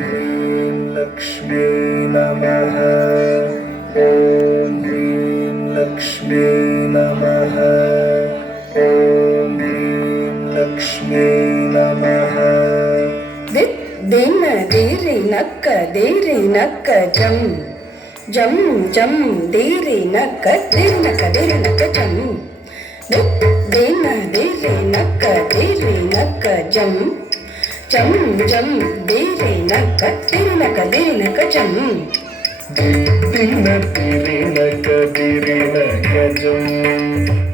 ह्रीं लक्ष्मी नमः। ॐ ह्रीं लक्ष्मी नमः। ॐ ह्रीं लक्ष्मी नमः। दिन दीरी नक्क जम जम जम दीरी नक्क जम दिन दीरी नक्क जम जम जम दीरी नक्क जम दिन दीरी नक्क जम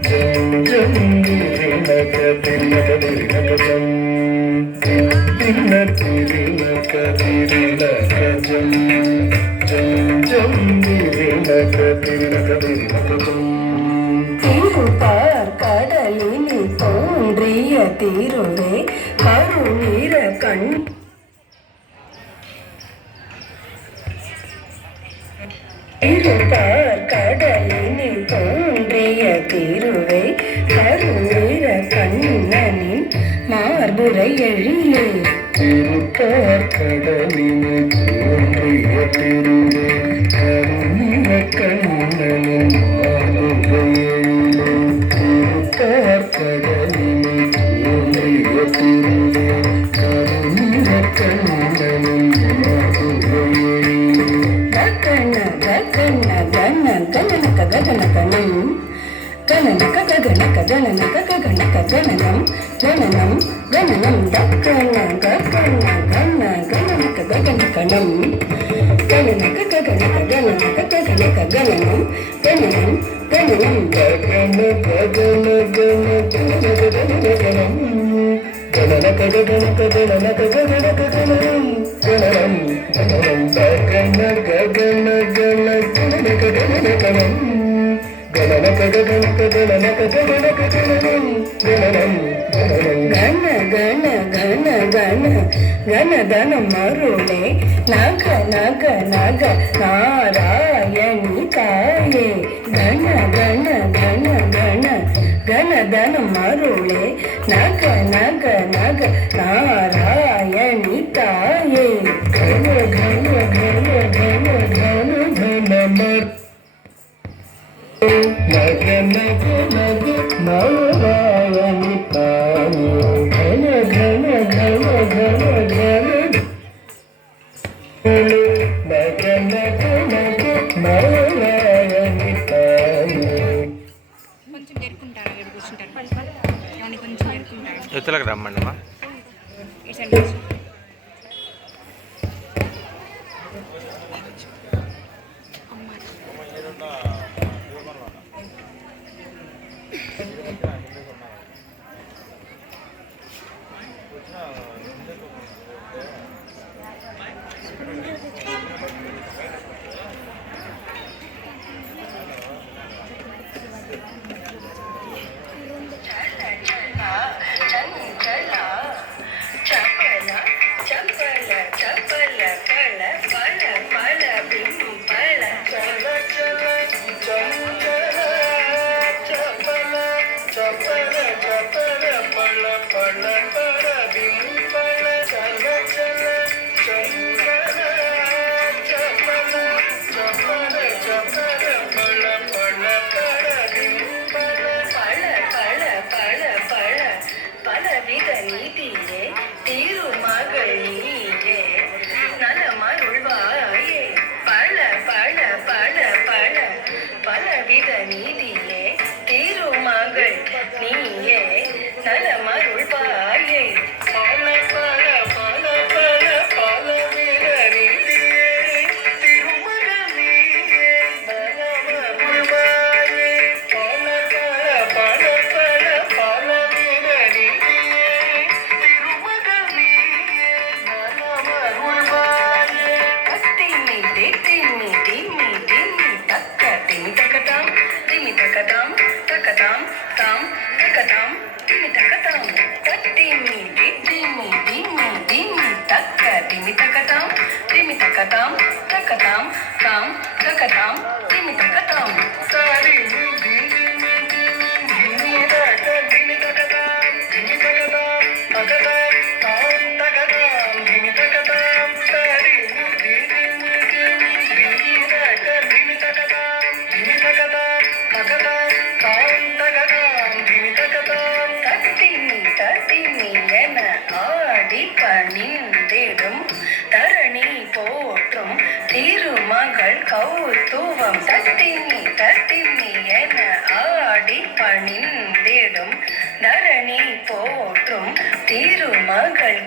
जम जम दीरी नक्क जम दिन दीरी नक्क जम जम जम दीरी नक्क जम। திருப்பார் கடலினி தோன்றிய திருவே கருநீர கண் திருப்பார் கடலினி தோன்றிய திருவே கருநீர கண்ணனின் மார்புரை எழிலே திருப்பார் கடலினி தோன்றிய திருவே கருநீர கண்ணனின் கடலினி தோன்றிய திருவே கருநீர கண்ணனின் ಗಣ ಮರುಳೆ ನಗ ನಗ ನಗ ನಾರಾಯಣಿ ಕಾಯೆ ಗಣ ಗಣ ಗಣ ಗಣ ಗಣದನ ಮರುಳೆ ನಗ ನಗ ನಗ ನಾರಾಯಣಿ ಕಾಯೆ ಘನ ಘನ ಘನ ಘನ ಘನ ಘನ ಮರ್ ನಗ ನಗ ನಗ ನಾರಾಯಣಿ ಕಾಯೆ ಘನ ಘನ ಘನ ಘನ ಘನ ನಗ ನಗ ನಗ ನಾರಾಯಣಿ ಕಾಯೆ. కొంచెం ఎరుకుంటారు ఇక్కడ కూర్చుంటారు కానీ కొంచెం ఎరుకుంటారు ఎత్తులకు రమ్మండి మా திருமகள் கௌத்துவம் தத்தினி தத்தினி என ஆடி பணிந்திடும் தரணி போற்றும் திருமகள்